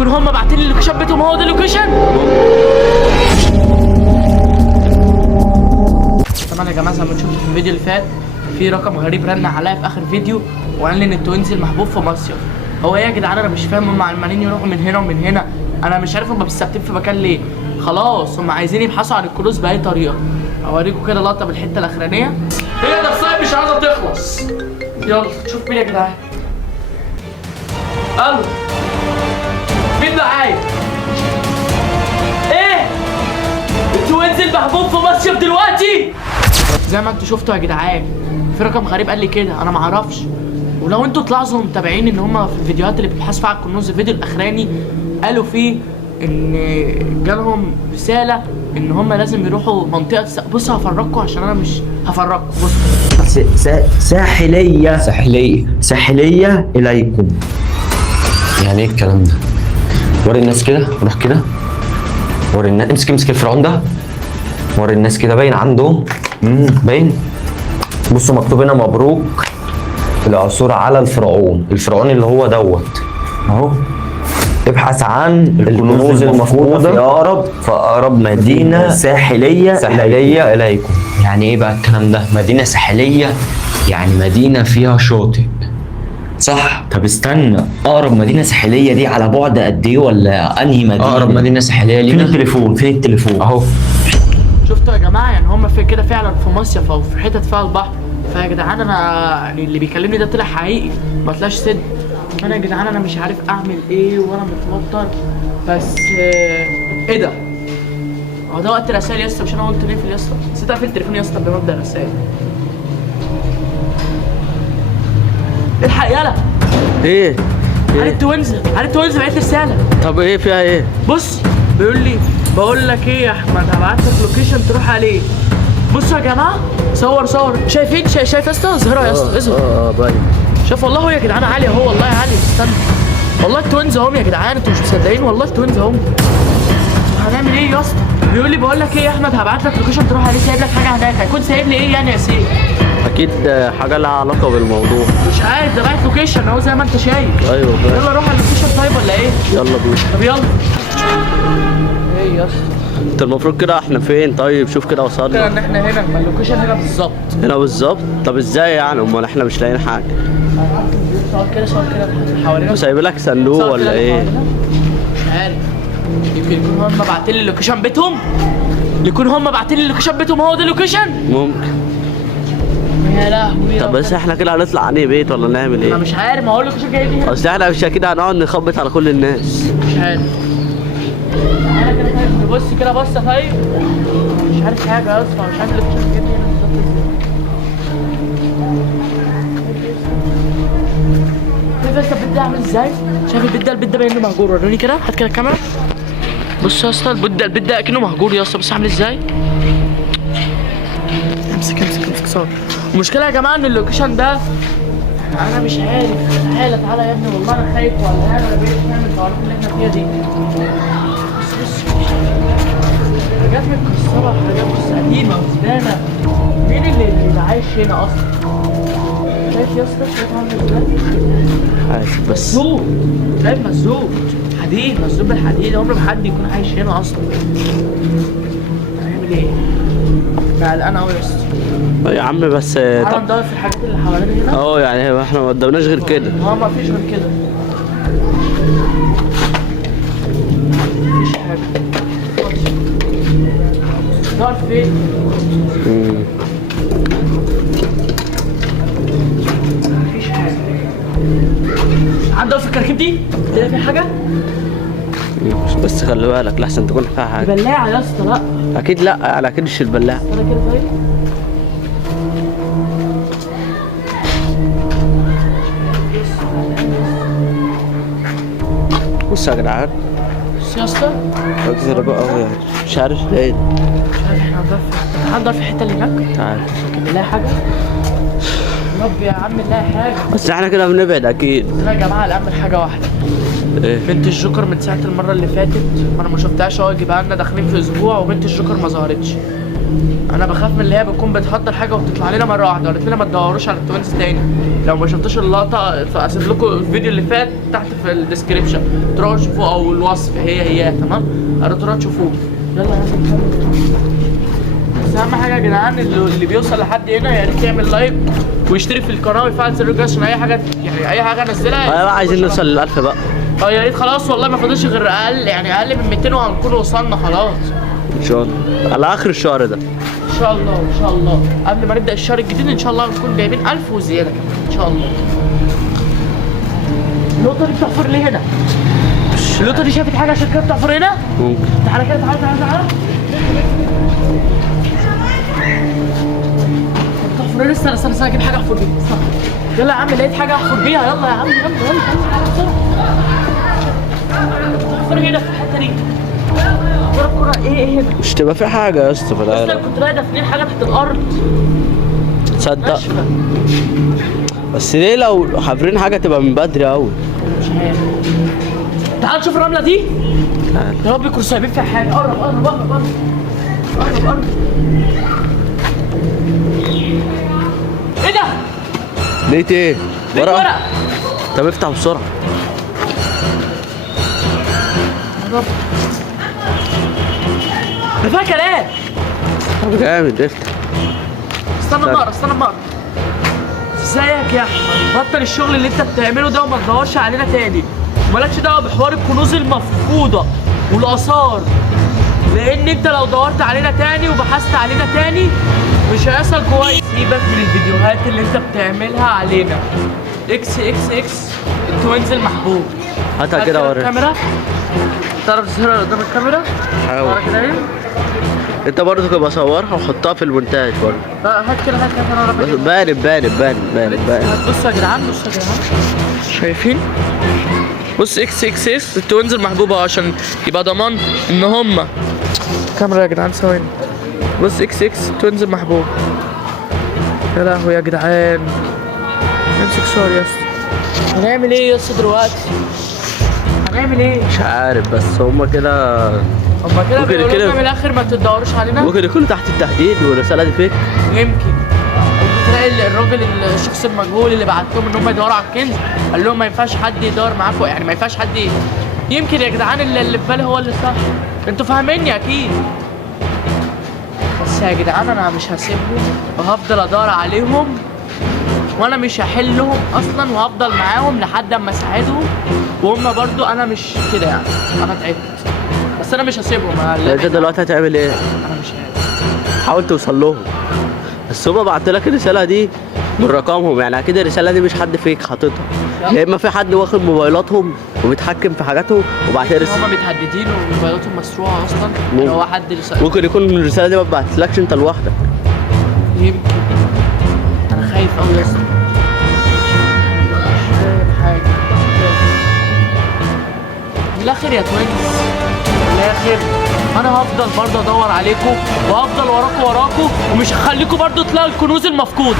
يكون هم باعتين لي اللوكيشن بتاعهم، هو ده اللوكيشن. طبعا يا جماعه زي ما شفتوا في الفيديو اللي فات، في رقم غريب رن عليا في اخر فيديو وقال لي ان التوينز المحبوب في مصيف. هو ايه يا جدعان؟ انا مش فاهم، هم عمالين يروحوا من هنا ومن هنا، انا مش عارف هم بالثابتين في مكان ليه. خلاص هم عايزين يبحثوا عن الكنوز باي طريقه. اوريكم كده لقطه بالحته الاخرانيه. هي نفسها مش عايزه تخلص. يلا شوف مين يا جدعان. الو، مين معايا؟ ايه؟ التوينز المحبوب في مصيف دلوقتي؟ زي ما انتوا شفتوا يا جدعان، في رقم غريب قال لي كده، انا ما اعرفش. ولو انتوا تلاحظوا متابعين ان هم في الفيديوهات اللي بيبحثوا فيها على الكنوز، الفيديو الاخراني قالوا فيه ان جالهم رساله ان هم لازم يروحوا منطقه بصوا هفرجكم عشان انا مش هفرجكم. بصوا ساحليه اليكم. يعني ايه الكلام ده؟ وري الناس كده، روح كده وري الناس. امسك الفرعون ده، وري الناس كده. باين عندهم باين. بصوا مكتوب هنا مبروك العثور على الفرعون اللي هو دوت اهو. ابحث عن الكنوز المفقودة في أقرب مدينة ساحلية إليكم. يعني إيه بقى الكلام ده؟ مدينة ساحلية يعني مدينة فيها شاطئ، صح؟ طب استنى، أقرب مدينة ساحلية دي على بعد قد إيه؟ ولا أنهي مدينة؟ أقرب مدينة ساحلية لينا؟ فين التليفون؟ أهو. شفتوا يا جماعة؟ يعني هم في كده فعلا في مصيف أو في حتت فيها البحر. فيا جدعان أنا يعني اللي بيكلمني ده طلع حقيقي، ما طلعش صدق. انا يا جدعان انا مش عارف اعمل ايه وانا متوتر. بس ايه ده؟ هو ده وقت رسائل يا اسطى، مش انا قلت نقفل يا اسطى؟ نسيت اقفل التليفون يا اسطى بمبدا الرسائل. الحق يالا. ايه؟ علي التوينز بعت لي رساله. طب ايه فيها ايه؟ بص بيقول لي بقول لك ايه يا احمد، هبعت لك لوكيشن تروح عليه. بصوا يا جماعه، صور شايفين؟ شايف يا اسطى؟ اظهرها يا اسطى، اظهر. باين. شوف والله يا جدعان عالي اهو، والله عالي. استنى والله التوينز اهم يا جدعان، انتوا مش مصدقين والله التوينز اهم. هنعمل ايه يا اسطى؟ بيقول لي بقول لك ايه يا احمد، هبعت لك لوكيشن تروح عليه، سايب لك حاجه هناك. هيكون سايب لي ايه يعني يا سيدي؟ اكيد حاجه لها علاقه بالموضوع. مش عارف، ده بعت لوكيشن اهو زي ما انت شايف. ايوه بقى. يلا روح على اللوكيشن طيب ولا ايه؟ يلا بينا. طب يلا. ايه يا اسطى؟ انت المفروض كده احنا فين؟ طيب شوف كده وصلنا. كده ان احنا هنا، ما اللوكيشن هنا بالظبط. هنا بالظبط؟ طب ازاي يعني؟ امال احنا مش لاقيين حاجه. صور كده حوالينا. وسايب لك صندوق ولا ايه؟ مش عارف، يمكن يكون هم باعتين لي اللوكيشن بيتهم. هو ده اللوكيشن؟ ممكن. يا لهوي. طب بس احنا كده هنطلع انهي بيت ولا نعمل ايه؟ انا مش عارف، ما هو اللوكيشن جاي لي هنا. اصل احنا مش اكيد هنقعد نخبط على كل الناس. مش عارف. انا كده طيب نبص كده بصه طيب. مش عارف حاجه يا اسطى، مش عارف اللوكيشن جاي لي هنا بالظبط ازاي. شايف البيت ده عامل ازاي؟ شايف البيت ده باين انه مهجور. وروني كده، هات كده الكاميرا. بص يا اسطى البيت ده اكنه مهجور يا اسطى. بص عامل ازاي. امسك صور. المشكله يا جماعه ان اللوكيشن ده انا مش عارف. تعالى يا ابني، والله انا خايف ولا انا بقيت نعمل الحوارات اللي احنا فيها دي. بص حاجات متكسره، حاجات بص قديمه وزباله. مين اللي عايش هنا اصلا؟ شايف يا اسطى؟ شايف عامل ازاي؟ عارف بس شايف مسدود بالحديد. عمر ما حد يكون عايش هنا اصلا. هنعمل ايه؟ انا قلقان قوي يا اسطى. يا عم بس تعالى ندور في الحاجات اللي حوالينا هنا. يعني احنا ما قدامناش غير كده. ما فيش غير كده. مفيش حاجه. ندور فين؟ مفيش حاجه. هندور في الكراكيب دي؟ تلاقي في حاجه؟ بس خلي بالك لحسن تكون فيها حاجه. بلاعه يا اسطى. لا اكيد لا، يعني اكيد مش البلاعه. انا كده طيب. بص يا جدعان، بص يا اسطى اكتر بقى قوي يعني. مش عارف ليه. مش عارف احنا هندور في الحته اللي هناك. تعال ممكن نلاقي حاجه. يا رب يا عم نلاقي حاجه. بس احنا كده بنبعد اكيد. انا يا جماعه الامل حاجه واحده. ايه؟ بنت الجوكر من ساعه المره اللي فاتت وانا ما شفتهاش. هو يجيبها لنا داخلين في اسبوع وبنت الجوكر ما ظهرتش. انا بخاف من اللي هي بتكون بتحضر حاجه وبتطلع لنا مره واحده. قالت لنا ما تدوروش على التوينز تاني. لو ما شفتوش اللقطه فاسيب لكم الفيديو اللي فات تحت في الديسكريبشن، تروحوا تشوفوه او الوصف هي تمام. تروحوا تشوفوه. يلا يا بس اهم حاجه يا جدعان اللي بيوصل لحد هنا يا ريت يعمل لايك ويشترك في القناه ويفعل زر الجرس عشان اي حاجه يعني اي حاجه انزلها. ايوه بقى عايزين نوصل لل1000 بقى. يا ريت خلاص والله ما فاضلش غير اقل من 200 وهنكون وصلنا خلاص ان شاء الله على اخر الشهر ده ان شاء الله. ان شاء الله قبل ما نبدا الشهر الجديد ان شاء الله نكون جايبين 1000 وزياده كمان ان شاء الله. النقطه دي بتحفر ليه هنا؟ النقطه دي شافت حاجه عشان كده بتحفر هنا؟ ممكن. تعالى كده تعالى بتحفر هنا. استنى اجيب حاجه احفر بيها. يلا يا عم لقيت حاجه احفر بيها. يلا يا عم يلا بسرعه. بتحفر هنا في الحته دي. الكرة ايه هنا؟ مش تبقى في حاجه يا اسطى في بس العالم. انا كنت لاقي دافنين حاجه تحت الارض. تصدق ناشفه. بس ليه لو حافرين حاجه تبقى من بدري قوي. مش عارف. تعال نشوف الرمله دي. تعال. يا رب يكونوا سايبين فيها حاجه. قرب. ايه ده؟ لقيت ايه؟ لقيت ورق. طب افتح بسرعه. يا رب. ده فيها كلام. طب جامد افتح. استنى بقرا. ازيك يا احمد؟ بطل الشغل اللي انت بتعمله ده وما تدورش علينا تاني. ومالكش دعوه بحوار الكنوز المفقوده والاثار، لان انت لو دورت علينا تاني وبحثت علينا تاني مش هيحصل كويس. سيبك من الفيديوهات اللي انت بتعملها علينا. اكس التوينز المحبوب. هاتها كده اوريك. الكاميرا تعرف تظهرها قدام الكاميرا؟ حاول. كده اهي. انت برضه تبقى صورها وحطها في المونتاج برضه. لا هات كده انا بس رافع. بان. بصوا يا جدعان. شايفين؟ بص اكس التوينز المحبوبه عشان يبقى ضمان ان هم كاميرا يا جدعان ثواني. بص اكس التوينز المحبوب. يا لهوي يا جدعان. امسك صور يا اسطى. هنعمل ايه يا اسطى دلوقتي؟ هنعمل ايه؟ مش عارف بس هما كده هما كده ممكن بيقولوا كده. لنا من الاخر ما تدوروش علينا. ممكن يكونوا تحت التهديد والرساله دي فيك. يمكن تلاقي الراجل الشخص المجهول اللي بعت لهم ان هم يدوروا على الكنز قال لهم ما ينفعش حد يدور معاكم، يعني ما ينفعش حد يمكن يا جدعان اللي في بالي هو اللي صح. انتوا فاهميني اكيد. بس يا جدعان انا مش هسيبهم وهفضل ادور عليهم وانا مش هحلهم اصلا وهفضل معاهم لحد اما اساعدهم. وهم برضو انا مش كده يعني انا تعبت بس انا مش هسيبهم. انت دلوقتي هتعمل ايه؟ انا مش عارف. حاول توصل لهم. بس هما بعت لك الرساله دي من رقمهم، يعني اكيد الرساله دي مش حد فيك حاططها، يا اما في حد واخد موبايلاتهم وبيتحكم في حاجاتهم وبعت لك هم متهددين وموبايلاتهم مسروقه اصلا. لو هو حد ممكن يكون الرساله دي ما بعتلكش انت لوحدك. يمكن. انا خايف قوي يا اسطى. مش فاهم حاجه. من الاخر يا توينز، من الاخر انا هفضل برضه ادور عليكم وهفضل وراكم ومش هخليكم برضه تلاقوا الكنوز المفقوده.